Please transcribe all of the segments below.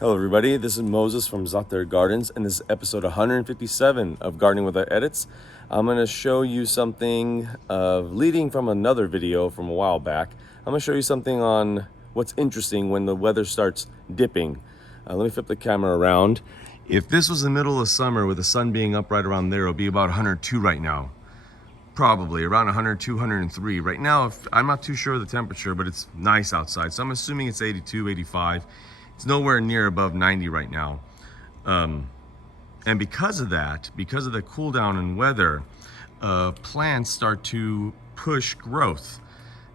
Hello everybody, this is Moses from Zaatar Gardens, and this is episode 157 of Gardening with Our Edits. I'm going to show you something leading from another video from a while back. I'm going to show you something on what's interesting when the weather starts dipping. Let me flip the camera around. If this was the middle of summer with the sun being up right around there, it'll be about 102 right now. Probably around 102, 103. Right now, I'm not too sure of the temperature, but it's nice outside. So I'm assuming it's 82, 85. It's nowhere near above 90 right now. And because of that, because of the cool down in weather, plants start to push growth.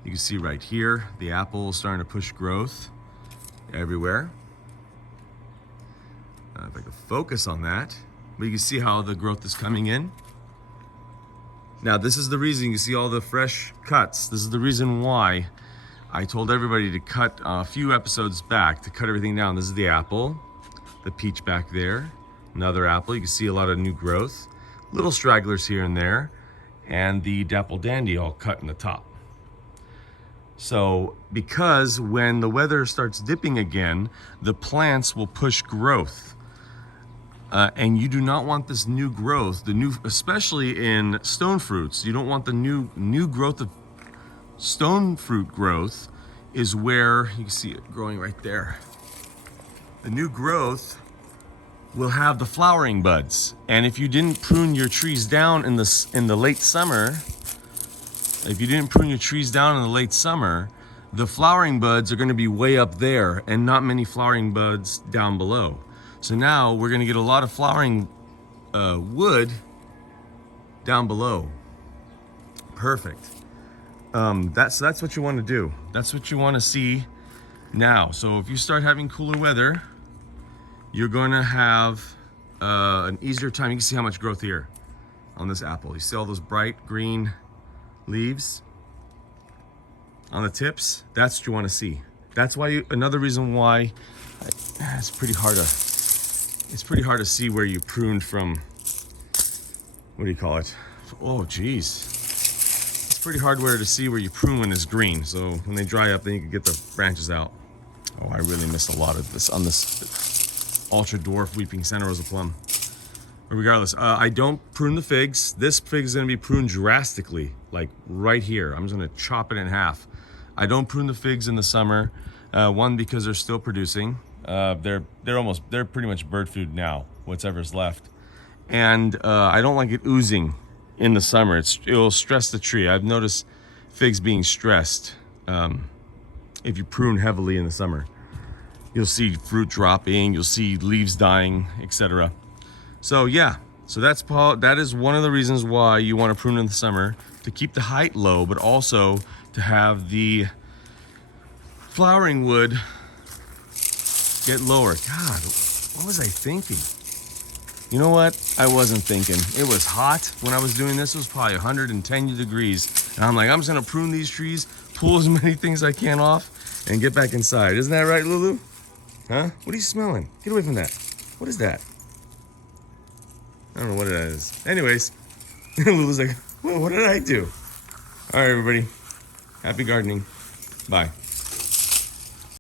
You can see right here, the apple is starting to push growth everywhere. If I could focus on that, but you can see how the growth is coming in. Now, this is the reason you see all the fresh cuts. This is the reason why I told everybody to cut a few episodes back, to cut everything down. This is the apple, the peach back there, another apple. You can see a lot of new growth, little stragglers here and there, and the dapple dandy all cut in the top. So, because when the weather starts dipping again, the plants will push growth. And you do not want this new growth, especially in stone fruits. You don't want the new growth of stone fruit growth is where you can see it growing right there. The new growth will have the flowering buds, and if you didn't prune your trees down in the late summer, the flowering buds are going to be way up there and not many flowering buds down below. So now we're going to get a lot of flowering wood down below. Perfect. That's what you want to do. That's what you want to see now. So if you start having cooler weather, you're going to have an easier time. You can see how much growth here on this apple. You see all those bright green leaves on the tips? That's what you want to see. That's why another reason why it's pretty hard to see where you pruned from. What do you call it? Oh, geez. Pretty hardware to see where you prune when it's green, so when they dry up then you can get the branches out. Oh, I really missed a lot of this on this ultra dwarf weeping Santa Rosa plum. But regardless, I don't prune the figs. This fig is going to be pruned drastically, like right here. I'm just going to chop it in half. I don't prune the figs in the summer. One, because they're still producing. They're pretty much bird food now, whatever's left. And I don't like it oozing in the summer. It'll stress the tree. I've noticed figs being stressed if you prune heavily in the summer. You'll see fruit dropping, you'll see leaves dying, etc. So yeah, that is one of the reasons why you want to prune in the summer, to keep the height low, but also to have the flowering wood get lower. God, what was I thinking? You know what? I wasn't thinking. It was hot when I was doing this. It was probably 110 degrees. And I'm like, I'm just gonna prune these trees, pull as many things I can off, and get back inside. Isn't that right, Lulu? Huh? What are you smelling? Get away from that. What is that? I don't know what it is. Anyways, Lulu's like, well, what did I do? All right, everybody. Happy gardening. Bye.